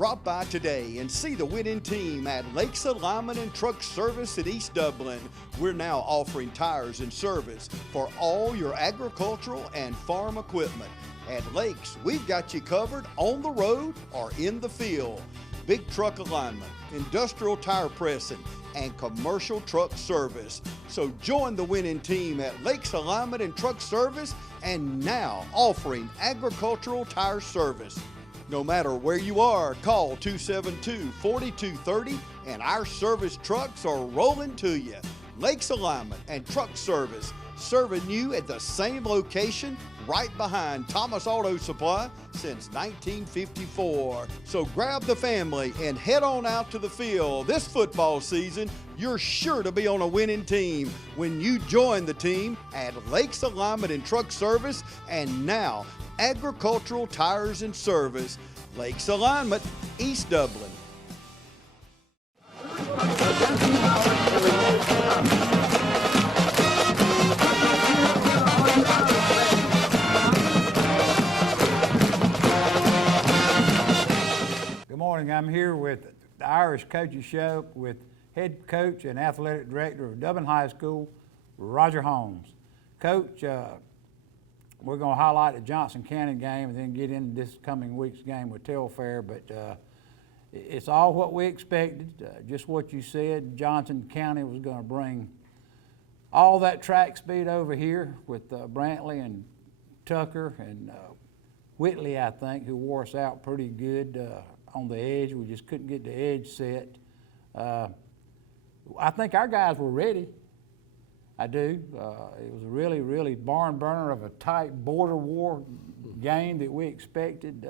Drop by today and see the winning team at Lakes Alignment and Truck Service at East Dublin. We're now offering tires and service for all your agricultural and farm equipment. At Lakes, we've got you covered on the road or in the field. Big truck alignment, industrial tire pressing, and commercial truck service. So join the winning team at Lakes Alignment and Truck Service, and now offering agricultural tire service. No matter where you are, call 272-4230 and our service trucks are rolling to you. Lakes Alignment and Truck Service, serving you at the same location right behind Thomas Auto Supply since 1954. So grab the family and head on out to the field. This football season, you're sure to be on a winning team when you join the team at Lakes Alignment and Truck Service, and now agricultural tires and service. Lakes Alignment, East Dublin. Good morning. I'm here with the Irish Coaches Show with head coach and athletic director of Dublin High School, Roger Holmes. Coach, we're going to highlight the Johnson County game and then get into this coming week's game with Telfair, but it's all what we expected, just what you said. Johnson County was going to bring all that track speed over here with Brantley and Tucker and Whitley, I think, who wore us out pretty good on the edge. We just couldn't get the edge set. I think our guys were ready. I do. It was a really, really barn burner of a tight border war game that we expected.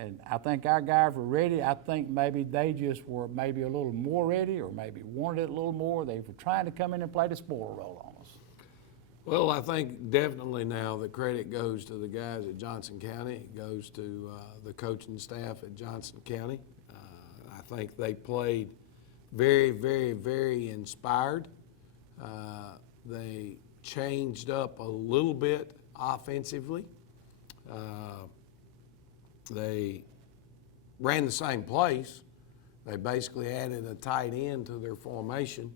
And I think our guys were ready. I think maybe they just were maybe a little more ready, or maybe wanted it a little more. They were trying to come in and play the spoiler role on us. Well, I think definitely now the credit goes to the guys at Johnson County. It goes to the coaching staff at Johnson County. I think they played very, very, very inspired. They changed up a little bit offensively. They ran the same plays. They basically added a tight end to their formation,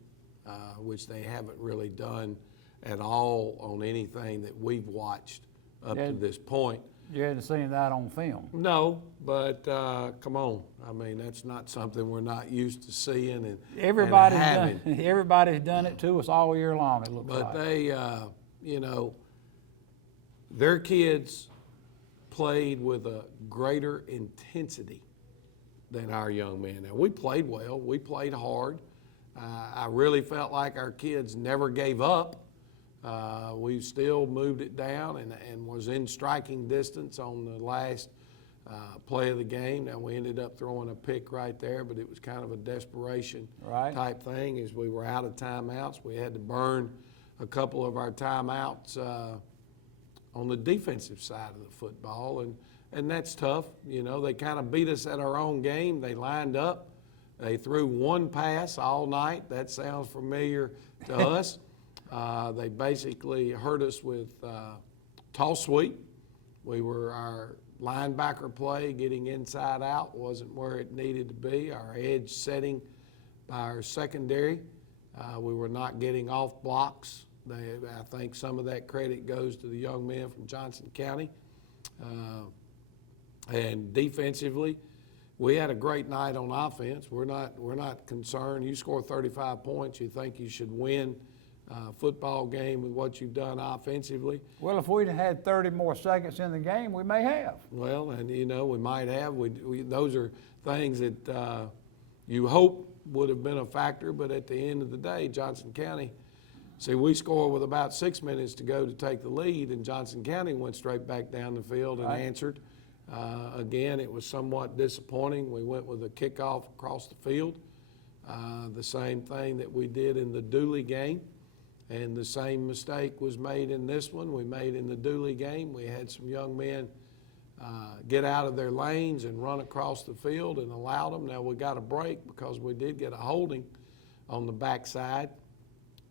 which they haven't really done at all on anything that we've watched up to this point. You hadn't seen that on film? No, but come on. I mean, that's not something we're not used to seeing and having. Everybody's done it to us all year long, it looks like. But they, you know, their kids played with a greater intensity than our young men. Now, we played well. We played hard. I really felt like our kids never gave up. We still moved it down and was in striking distance on the last play of the game. Now, we ended up throwing a pick right there, but it was kind of a desperation type thing as we were out of timeouts. We had to burn a couple of our timeouts on the defensive side of the football, and that's tough. You know, they kind of beat us at our own game. They lined up. They threw one pass all night. That sounds familiar to us. They basically hurt us with toss sweep. Our linebacker play getting inside out wasn't where it needed to be. Our edge setting by our secondary, we were not getting off blocks. I think some of that credit goes to the young men from Johnson County. And defensively, we had a great night on offense. We're not concerned. You score 35 points, you think you should win football game with what you've done offensively. Well, if we'd had 30 more seconds in the game, we may have. Well, and you know, we might have. Those are things that you hope would have been a factor, but at the end of the day, Johnson County, see, we scored with about 6 minutes to go to take the lead, and Johnson County went straight back down the field and answered. Again, it was somewhat disappointing. We went with a kickoff across the field, the same thing that we did in the Dooley game. And the same mistake was made in this one. We made in the Dooley game. We had some young men get out of their lanes and run across the field and allowed them. Now, we got a break because we did get a holding on the backside.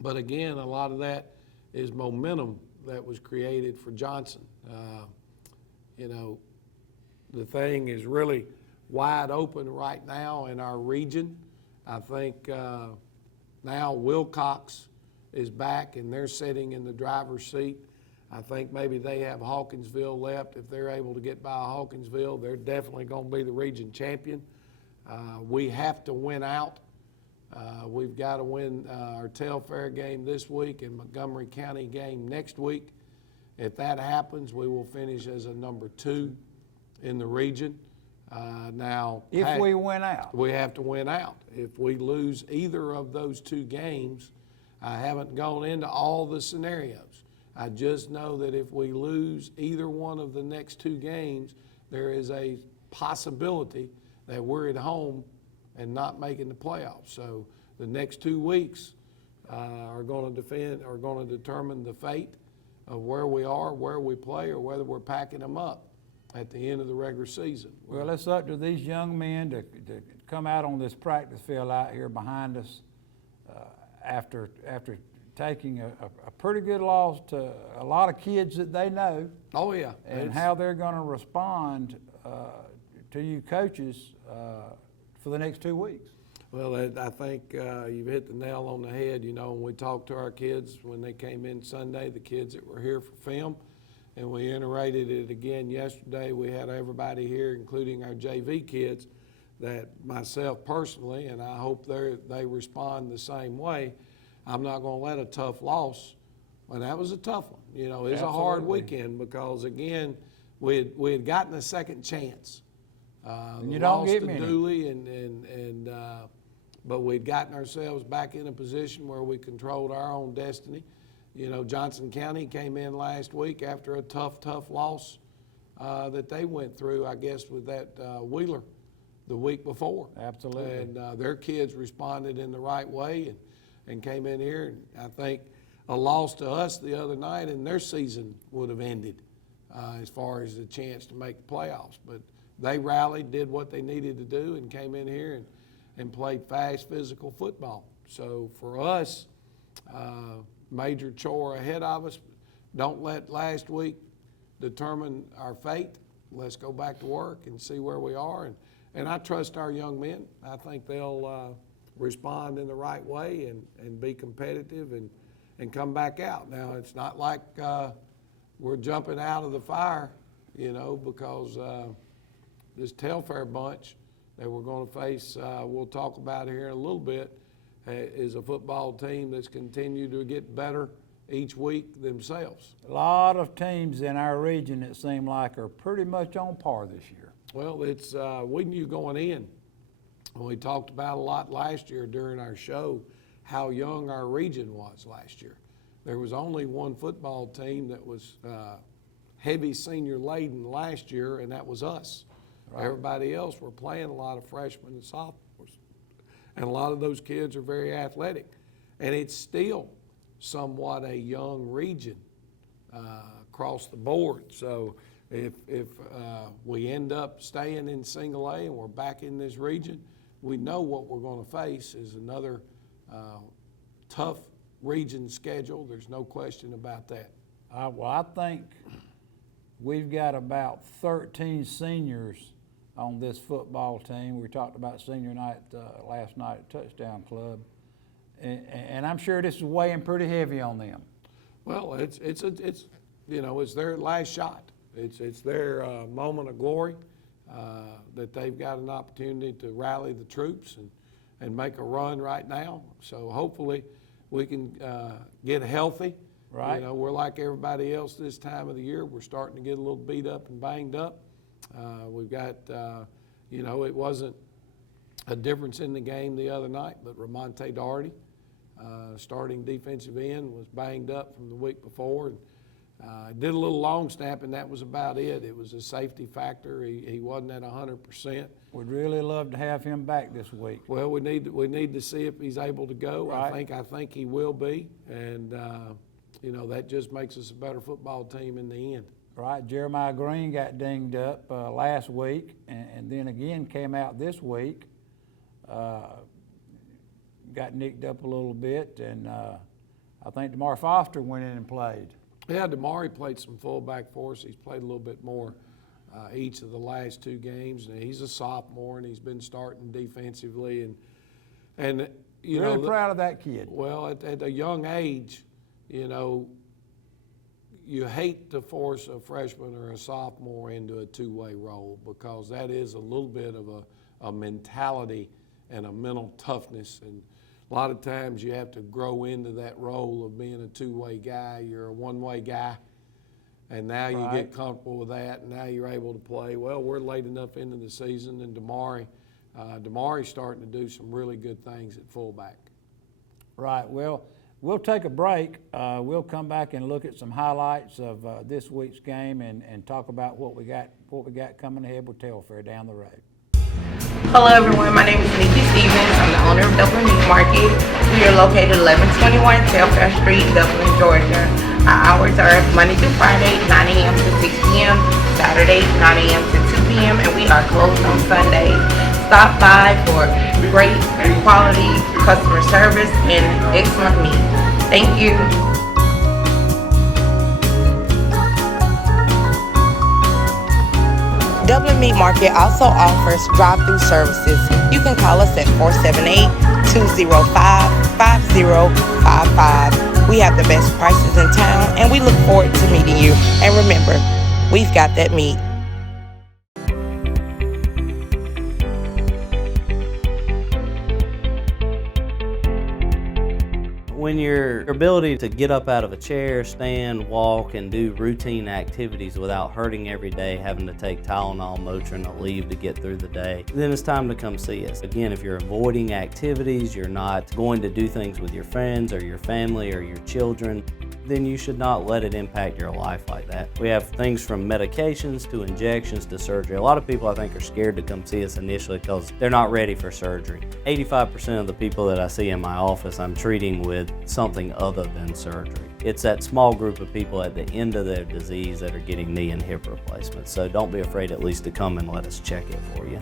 But again, a lot of that is momentum that was created for Johnson. You know, the thing is really wide open right now in our region. I think now Wilcox is back and they're sitting in the driver's seat. I think maybe they have Hawkinsville left. If they're able to get by Hawkinsville, they're definitely going to be the region champion. We have to win out. We've got to win our Telfair game this week and Montgomery County game next week. If that happens, we will finish as a number 2 in the region. Now, If we win out. we have to win out. If we lose either of those 2 games, I haven't gone into all the scenarios. I just know that if we lose either one of the next 2 games, there is a possibility that we're at home and not making the playoffs. So the next 2 weeks are going to determine the fate of where we are, where we play, or whether we're packing them up at the end of the regular season. Well, it's up to these young men to come out on this practice field out here behind us after taking a pretty good loss to a lot of kids that they know. Oh, yeah. And how they're going to respond to you coaches for the next 2 weeks. Well, I think you've hit the nail on the head. You know, when we talked to our kids when they came in Sunday, the kids that were here for film, and we iterated it again yesterday. We had everybody here, including our JV kids, that myself personally, and I hope they respond the same way. I'm not going to let a tough loss, and that was a tough one. You know, it's a hard weekend because, again, we had gotten a second chance. And you don't get many. Dooley but we'd gotten ourselves back in a position where we controlled our own destiny. You know, Johnson County came in last week after a tough loss that they went through, I guess, with that Wheeler the week before. Absolutely. And their kids responded in the right way and came in here. And I think a loss to us the other night and their season would have ended as far as the chance to make the playoffs. But they rallied, did what they needed to do, and came in here and played fast, physical football. So for us, major chore ahead of us. Don't let last week determine our fate. Let's go back to work and see where we are. And I trust our young men. I think they'll respond in the right way and be competitive and come back out. Now, it's not like we're jumping out of the fire, you know, because this Telfair bunch that we're going to face, we'll talk about here in a little bit, is a football team that's continued to get better each week themselves. A lot of teams in our region, it seemed like, are pretty much on par this year. Well, it's we knew going in, and we talked about a lot last year during our show, how young our region was last year. There was only one football team that was heavy senior laden last year, and that was us. Right. Everybody else were playing a lot of freshmen and sophomores. And a lot of those kids are very athletic. And it's still somewhat a young region across the board. So if we end up staying in single A and we're back in this region, we know what we're going to face is another tough region schedule. There's no question about that. Well, I think we've got about 13 seniors on this football team. We talked about senior night last night at Touchdown Club, and I'm sure this is weighing pretty heavy on them. Well, it's you know, it's their last shot. It's their moment of glory that they've got an opportunity to rally the troops and make a run right now. So hopefully we can get healthy. Right. You know, we're like everybody else this time of the year. We're starting to get a little beat up and banged up. We've got, you know, it wasn't a difference in the game the other night, but Ramonte Doherty, starting defensive end, was banged up from the week before. Did a little long snap, and that was about it. It was a safety factor. He wasn't at 100%. We'd really love to have him back this week. Well, we need to see if he's able to go. Right. I think he will be, and you know, that just makes us a better football team in the end. Right, Jeremiah Greene got dinged up last week, and then again came out this week. Got nicked up a little bit, and I think Damari Foster went in and played. Yeah, Damari played some fullback for us. He's played a little bit more each of the last 2 games. And he's a sophomore, and he's been starting defensively. And you know, Really proud of that kid. well, at a young age, you know, you hate to force a freshman or a sophomore into a 2-way role, because that is a little bit of a mentality and a mental toughness. And a lot of times you have to grow into that role of being a 2-way guy. You're a 1-way guy, and now you get comfortable with that, and now you're able to play. Well, we're late enough into the season, and Damari's starting to do some really good things at fullback. Right. Well, we'll take a break. We'll come back and look at some highlights of this week's game and talk about what we got coming ahead with Telfair down the road. Hello everyone, my name is Nikki Stevens. I'm the owner of Dublin Meat Market. We are located 1121 Telfair Street, Dublin, Georgia. Our hours are Monday through Friday, 9 a.m. to 6 p.m., Saturday, 9 a.m. to 2 p.m., and we are closed on Sundays. Stop by for great quality customer service and excellent meat. Thank you. Dublin Meat Market also offers drive-through services. You can call us at 478-205-5055. We have the best prices in town, and we look forward to meeting you. And remember, we've got that meat. When your ability to get up out of a chair, stand, walk, and do routine activities without hurting every day, having to take Tylenol, Motrin, or leave to get through the day, then it's time to come see us. Again, if you're avoiding activities, you're not going to do things with your friends or your family or your children, then you should not let it impact your life like that. We have things from medications to injections to surgery. A lot of people, I think, are scared to come see us initially because they're not ready for surgery. 85% of the people that I see in my office, I'm treating with something other than surgery. It's that small group of people at the end of their disease that are getting knee and hip replacements. So don't be afraid at least to come and let us check it for you.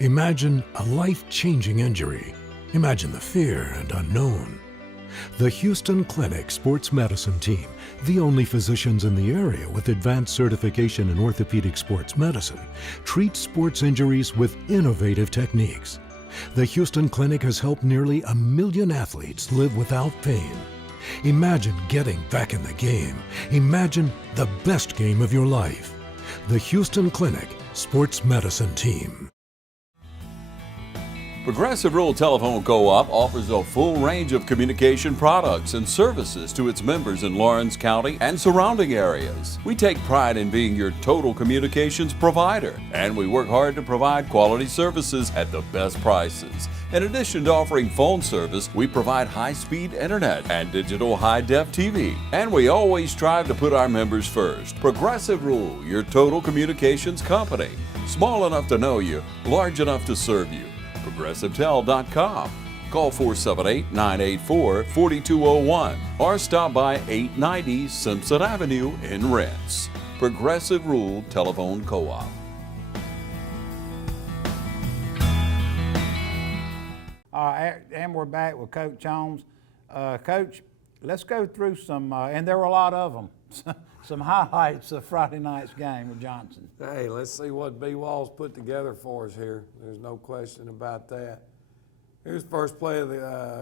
Imagine a life-changing injury. Imagine the fear and unknown. The Houston Clinic Sports Medicine Team, the only physicians in the area with advanced certification in orthopedic sports medicine, treats sports injuries with innovative techniques. The Houston Clinic has helped nearly 1 million athletes live without pain. Imagine getting back in the game. Imagine the best game of your life. The Houston Clinic Sports Medicine Team. Progressive Rural Telephone Co-op offers a full range of communication products and services to its members in Lawrence County and surrounding areas. We take pride in being your total communications provider, and we work hard to provide quality services at the best prices. In addition to offering phone service, we provide high-speed internet and digital high-def TV. And we always strive to put our members first. Progressive Rural, your total communications company. Small enough to know you, large enough to serve you. ProgressiveTel.com. Call 478-984-4201 or stop by 890 Simpson Avenue in Rents. Progressive Rural Telephone Co-op. And we're back with Coach Holmes. Coach, let's go through some, and there were a lot of them, some highlights of Friday night's game with Johnson. Hey, let's see what B-Wall's put together for us here. There's no question about that. Here's the first play of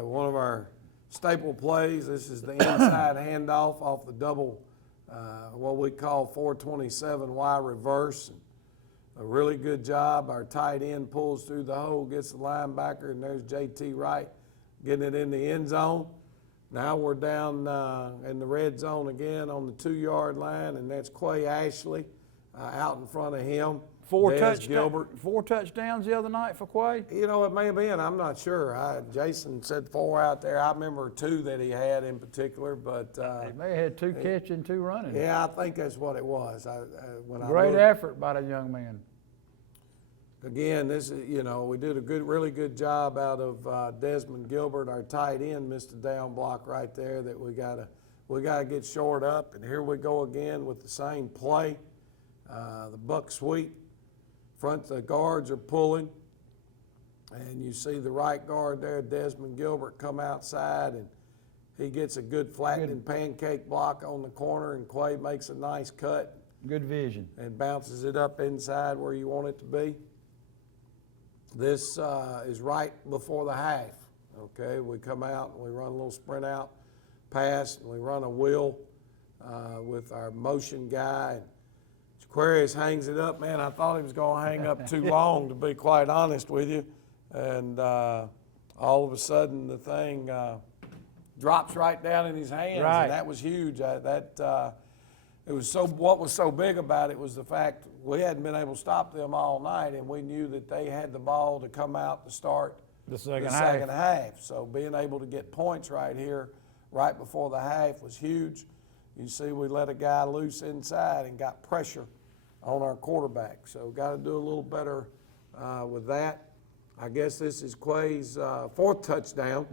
one of our staple plays. This is the inside handoff off the double, what we call 427Y reverse. A really good job. Our tight end pulls through the hole, gets the linebacker, and there's J.T. Wright getting it in the end zone. Now we're down in the red zone again on the 2-yard line, and that's Quay Ashley out in front of him. Four touchdowns the other night for Quay? You know, it may have been. I'm not sure. Jason said 4 out there. I remember 2 that he had in particular, but he may have had 2 catching, 2 running. Yeah, I think that's what it was. Great effort by the young man. Again, this is, you know, we did a really good job out of Desmond Gilbert, our tight end, missed a down block right there that we gotta get shored up. And here we go again with the same play, the buck sweep. Front the guards are pulling, and you see the right guard there, Desmond Gilbert, come outside, and He gets a good flattening pancake block on the corner, and Quay makes a nice cut Good vision. and bounces it up inside where you want it to be. This is right before the half. Okay, we come out and we run a little sprint out pass, and we run a wheel with our motion guy. And Aquarius hangs it up. Man, I thought he was going to hang up too long, to be quite honest with you. And all of a sudden, the thing drops right down in his hands, Right. and that was huge. It was so. What was so big about it was the fact we hadn't been able to stop them all night, and we knew that they had the ball to come out to start The second half. So being able to get points right here, right before the half, was huge. You see, we let a guy loose inside and got pressure on our quarterback. So got to do a little better with that. I guess this is Quay's fourth touchdown.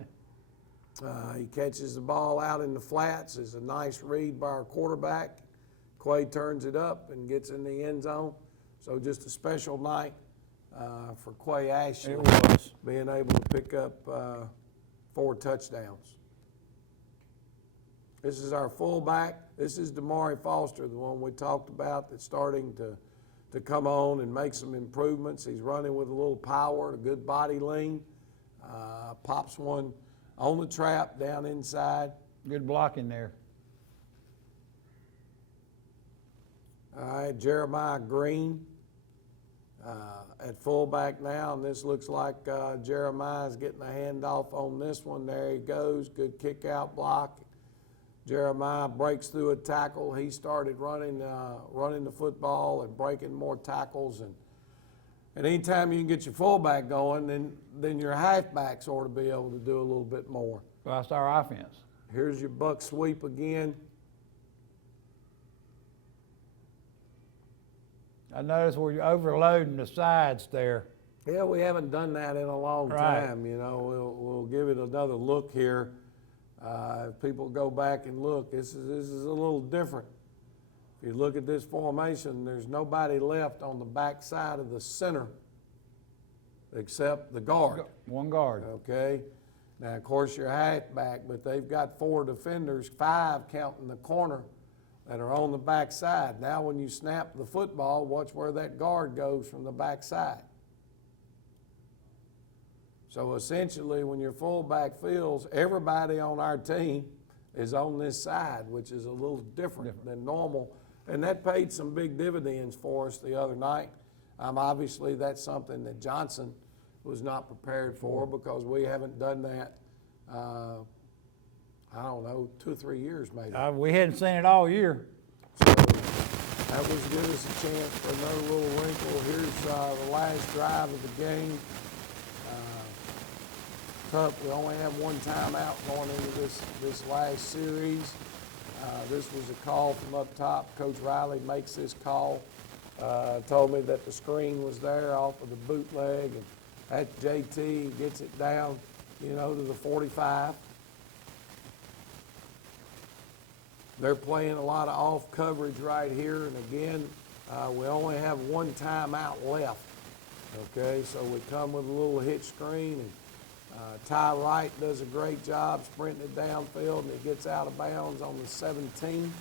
He catches the ball out in the flats. It's a nice read by our quarterback. Quay turns it up and gets in the end zone. So just a special night for Quay Ashley. It was. Being able to pick up 4 touchdowns. This is our fullback. This is Damari Foster, the one we talked about, that's starting to come on and make some improvements. He's running with a little power, a good body lean. Pops one on the trap down inside. Good blocking there. All right, Jeremiah Greene at fullback now, and this looks like Jeremiah's getting a handoff on this one. There he goes, good kick out block. Jeremiah breaks through a tackle. He started running the football and breaking more tackles. And anytime you can get your fullback going, then your halfbacks ought to be able to do a little bit more. Well, that's our offense. Here's your buck sweep again. I noticed we're overloading the sides there. Yeah, we haven't done that in a long Right. time. You know, we'll give it another look here. If people go back and look, this is a little different. If you look at this formation, there's nobody left on the back side of the center except the guard. One guard. Okay. Now, of course, you're halfback, but they've got 4 defenders, 5 counting the corner, that are on the back side. Now, when you snap the football, watch where that guard goes from the back side. So essentially, when your fullback feels, everybody on our team is on this side, which is a little different than normal. And that paid some big dividends for us the other night. Obviously, that's something that Johnson was not prepared for, because we haven't done that, I don't know, 2 or 3 years maybe. We hadn't seen it all year. So that was give us a chance for another little wrinkle. Here's the last drive of the game. Tough. We only have 1 timeout going into this last series. This was a call from up top. Coach Riley makes this call. Told me that the screen was there off of the bootleg, and at JT gets it down, you know, to the 45. They're playing a lot of off coverage right here, and again, we only have 1 timeout left. Okay, so we come with a little hitch screen, and Ty Wright does a great job sprinting it downfield, and it gets out of bounds on the 17,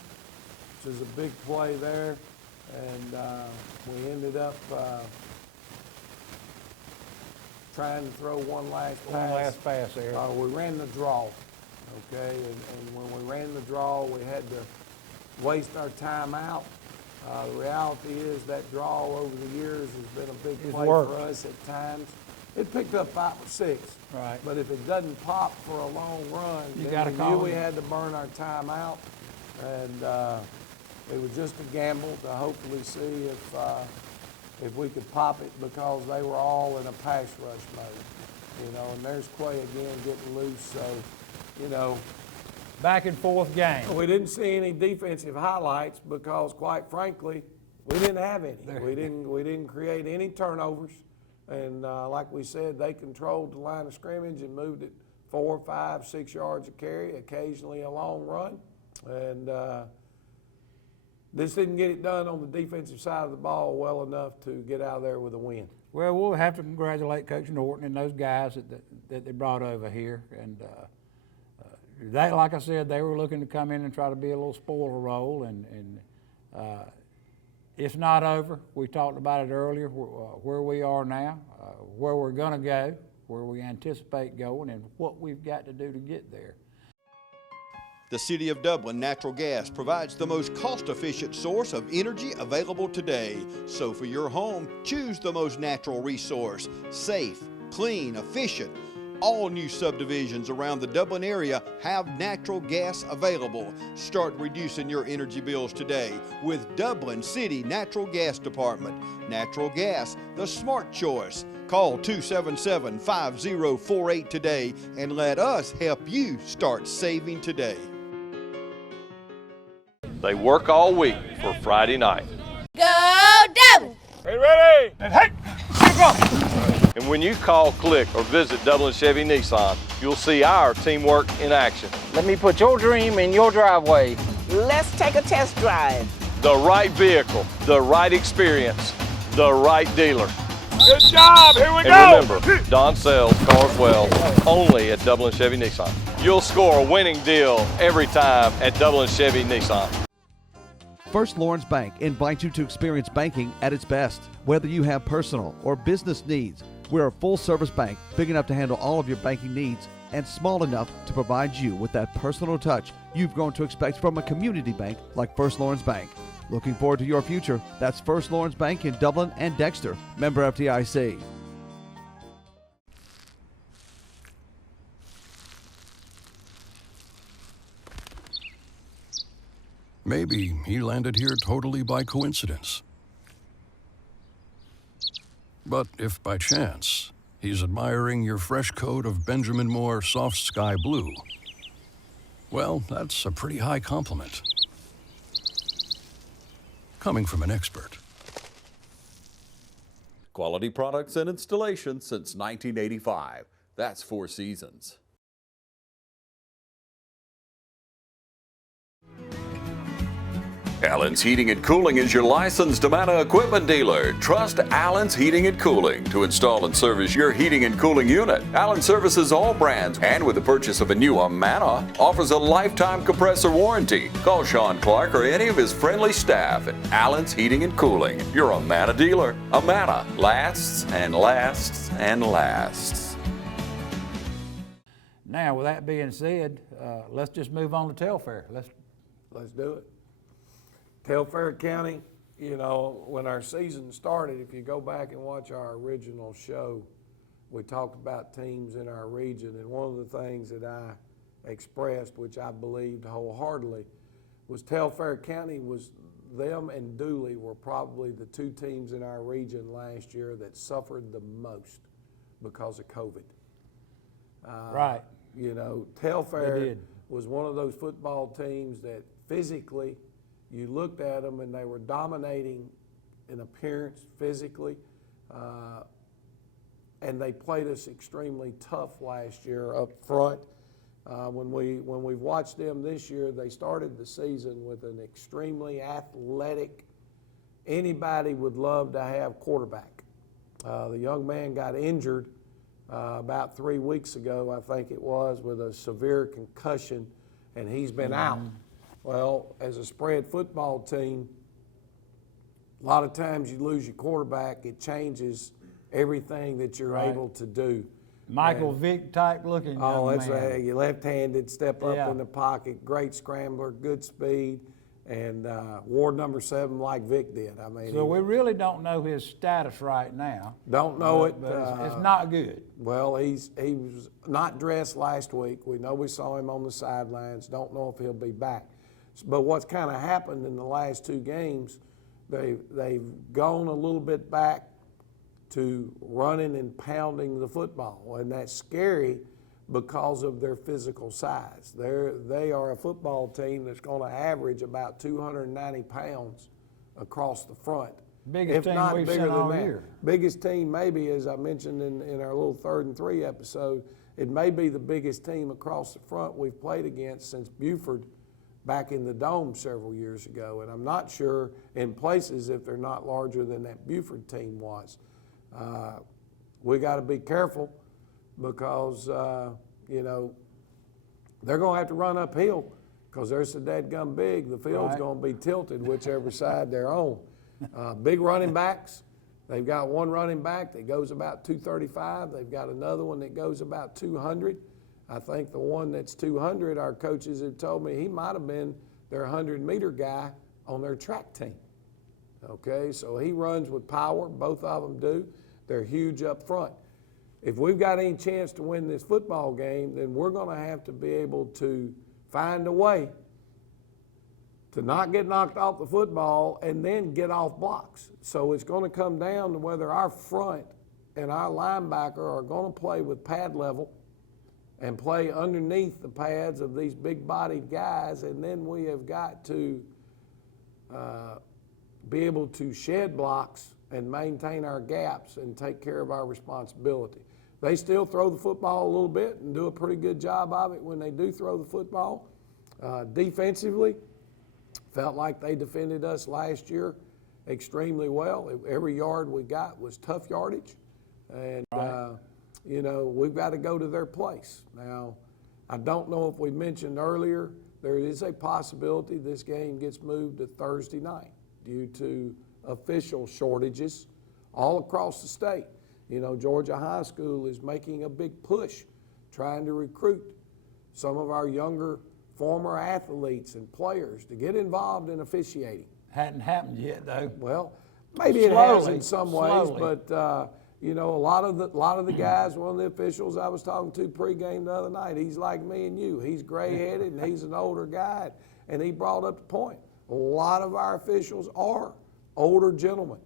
which is a big play there. And we ended up trying to throw one last pass. One last pass there. We ran the draw, okay? And when we ran the draw, we had to waste our time out. The reality is that draw over the years has been a big play for us at times. It picked up 5 or 6. Right. But if it doesn't pop for a long run, then we knew we had to burn our time out. And it was just a gamble to hopefully see if we could pop it, because they were all in a pass rush mode. You know, and there's Quay again getting loose. So, you know, Back and forth game. we didn't see any defensive highlights because, quite frankly, we didn't have any. We didn't create any turnovers. And like we said, they controlled the line of scrimmage and moved it 4, 5, 6 yards a carry, occasionally a long run. And this didn't get it done on the defensive side of the ball well enough to get out of there with a win. Well, we'll have to congratulate Coach Norton and those guys that they brought over here. And they, like I said, they were looking to come in and try to be a little spoiler role, and it's not over. We talked about it earlier, where we are now, where we're going to go, where we anticipate going, and what we've got to do to get there. The City of Dublin Natural Gas provides the most cost-efficient source of energy available today. So for your home, choose the most natural resource. Safe, clean, efficient. All new subdivisions around the Dublin area have natural gas available. Start reducing your energy bills today with Dublin City Natural Gas Department. Natural gas, the smart choice. Call 277-5048 today and let us help you start saving today. They work all week for Friday night. Go Dublin! Ready? And hey! And when you call, click, or visit Dublin Chevy Nissan, you'll see our teamwork in action. Let me put your dream in your driveway. Let's take a test drive. The right vehicle, the right experience, the right dealer. Good job, here we go! And remember, Don sells cars well only at Dublin Chevy Nissan. You'll score a winning deal every time at Dublin Chevy Nissan. First Lawrence Bank invites you to experience banking at its best. Whether you have personal or business needs, we're a full-service bank, big enough to handle all of your banking needs and small enough to provide you with that personal touch you've grown to expect from a community bank like First Lawrence Bank. Looking forward to your future? That's First Lawrence Bank in Dublin and Dexter. Member FDIC. Maybe he landed here totally by coincidence. But if by chance he's admiring your fresh coat of Benjamin Moore soft sky blue, well, that's a pretty high compliment. Coming from an expert. Quality products and installation since 1985. That's Four Seasons. Allen's Heating and Cooling is your licensed Amana equipment dealer. Trust Allen's Heating and Cooling to install and service your heating and cooling unit. Allen services all brands, and with the purchase of a new Amana, offers a lifetime compressor warranty. Call Sean Clark or any of his friendly staff at Allen's Heating and Cooling, your Amana dealer. Amana lasts and lasts and lasts. Now, with that being said, let's just move on to Telfair. Let's do it. Telfair County, you know, when our season started, if you go back and watch our original show, we talked about teams in our region, and one of the things that I expressed, which I believed wholeheartedly, was Telfair County was, them and Dooley were probably the two teams in our region last year that suffered the most because of COVID. Right. You know, Telfair was one of those football teams that physically, you looked at them and they were dominating in appearance physically, and they played us extremely tough last year up front. When we've watched them this year, they started the season with an extremely athletic, anybody would love to have quarterback. The young man got injured about 3 weeks ago, I think it was, with a severe concussion, and he's been out. Well, as a spread football team, a lot of times you lose your quarterback, it changes everything that you're able to do. Michael Vick type looking young that's man. right. You're left-handed, step up in the pocket, great scrambler, good speed, and wore number 7 like Vick did. I mean, so we really don't know his status right now. Don't know it. But it's not good. Well, he was not dressed last week. We know we saw him on the sidelines. Don't know if he'll be back. But what's kind of happened in the last 2 games, they've gone a little bit back to running and pounding the football, and that's scary because of their physical size. They are a football team that's going to average about 290 pounds across the front. Biggest team we've seen all year. Biggest team maybe, as I mentioned in our little 3rd and 3 episode, it may be the biggest team across the front we've played against since Buford back in the Dome several years ago, and I'm not sure in places if they're not larger than that Buford team was. We got to be careful because, you know, they're going to have to run uphill because they're so dadgum big. The field's Right. going to be tilted whichever side they're on. Big running backs. They've got one running back that goes about 235. They've got another one that goes about 200. I think the one that's 200, our coaches have told me he might have been their 100-meter guy on their track team. Okay, so he runs with power. Both of them do. They're huge up front. If we've got any chance to win this football game, then we're going to have to be able to find a way to not get knocked off the football and then get off blocks. So it's going to come down to whether our front and our linebacker are going to play with pad level and play underneath the pads of these big-bodied guys, and then we have got to be able to shed blocks and maintain our gaps and take care of our responsibility. They still throw the football a little bit and do a pretty good job of it when they do throw the football. Defensively, felt like they defended us last year extremely well. Every yard we got was tough yardage, and you know, we've got to go to their place. Now, I don't know if we mentioned earlier, there is a possibility this game gets moved to Thursday night due to official shortages all across the state. You know, Georgia High School is making a big push trying to recruit some of our younger former athletes and players to get involved in officiating. Hadn't happened yet, though. Well, maybe it has in some ways, but you know, a lot of the guys, one of the officials I was talking to pregame the other night, he's like me and you. He's gray-headed and he's an older guy, and he brought up the point. A lot of our officials are older gentlemen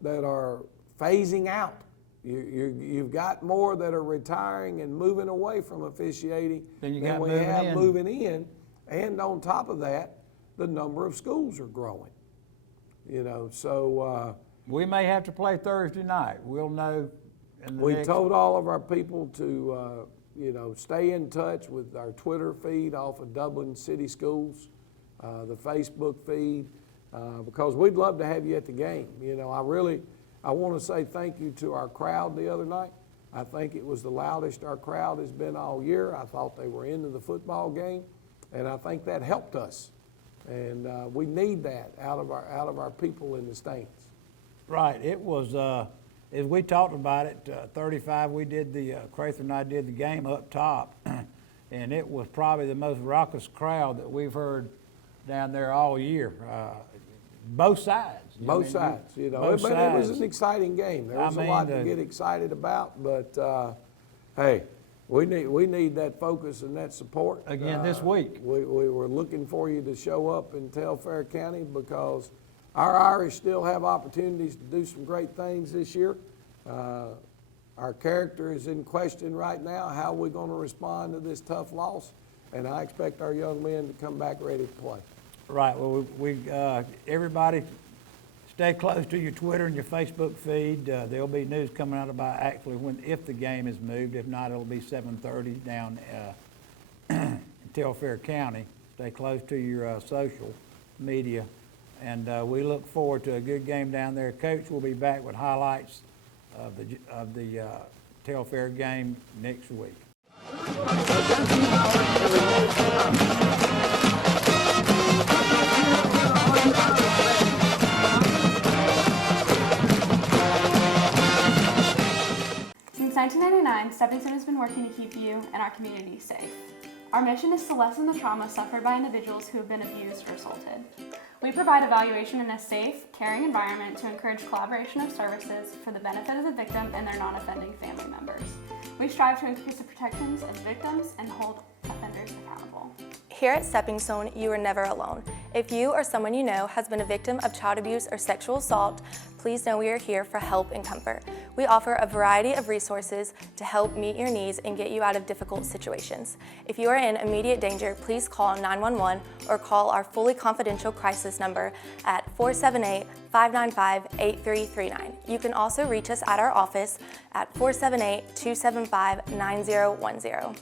that are phasing out. You've got more that are retiring and moving away from officiating than we have moving in. And on top of that, the number of schools are growing. You know, so we may have to play Thursday night. We'll know. We told all of our people to, you know, stay in touch with our Twitter feed off of Dublin City Schools, the Facebook feed, because we'd love to have you at the game. You know, I want to say thank you to our crowd the other night. I think it was the loudest our crowd has been all year. I thought they were into the football game, and I think that helped us. And we need that out of our people in the stands. Right. It was, as we talked about it, 35, we did Crather and I did the game up top, and it was probably the most raucous crowd that we've heard down there all year. Both sides. Both sides, you know. But it was an exciting game. There was a lot to get excited about, but hey, we need that focus and that support. Again this week. We were looking for you to show up in Telfair County because our Irish still have opportunities to do some great things this year. Our character is in question right now. How are we going to respond to this tough loss? And I expect our young men to come back ready to play. Right. Well, everybody stay close to your Twitter and your Facebook feed. There'll be news coming out about actually if the game is moved. If not, it'll be 7:30 down in Telfair County. Stay close to your social media. And we look forward to a good game down there. Coach will be back with highlights of the Telfair game next week. Since 1999, Stepping Stone has been working to keep you and our community safe. Our mission is to lessen the trauma suffered by individuals who have been abused or assaulted. We provide evaluation in a safe, caring environment to encourage collaboration of services for the benefit of the victim and their non-offending family members. We strive to increase the protections of victims and hold offenders accountable. Here at Stepping Stone, you are never alone. If you or someone you know has been a victim of child abuse or sexual assault, please know we are here for help and comfort. We offer a variety of resources to help meet your needs and get you out of difficult situations. If you are in immediate danger, please call 911 or call our fully confidential crisis number at 478-595-8339. You can also reach us at our office at 478-275-9010.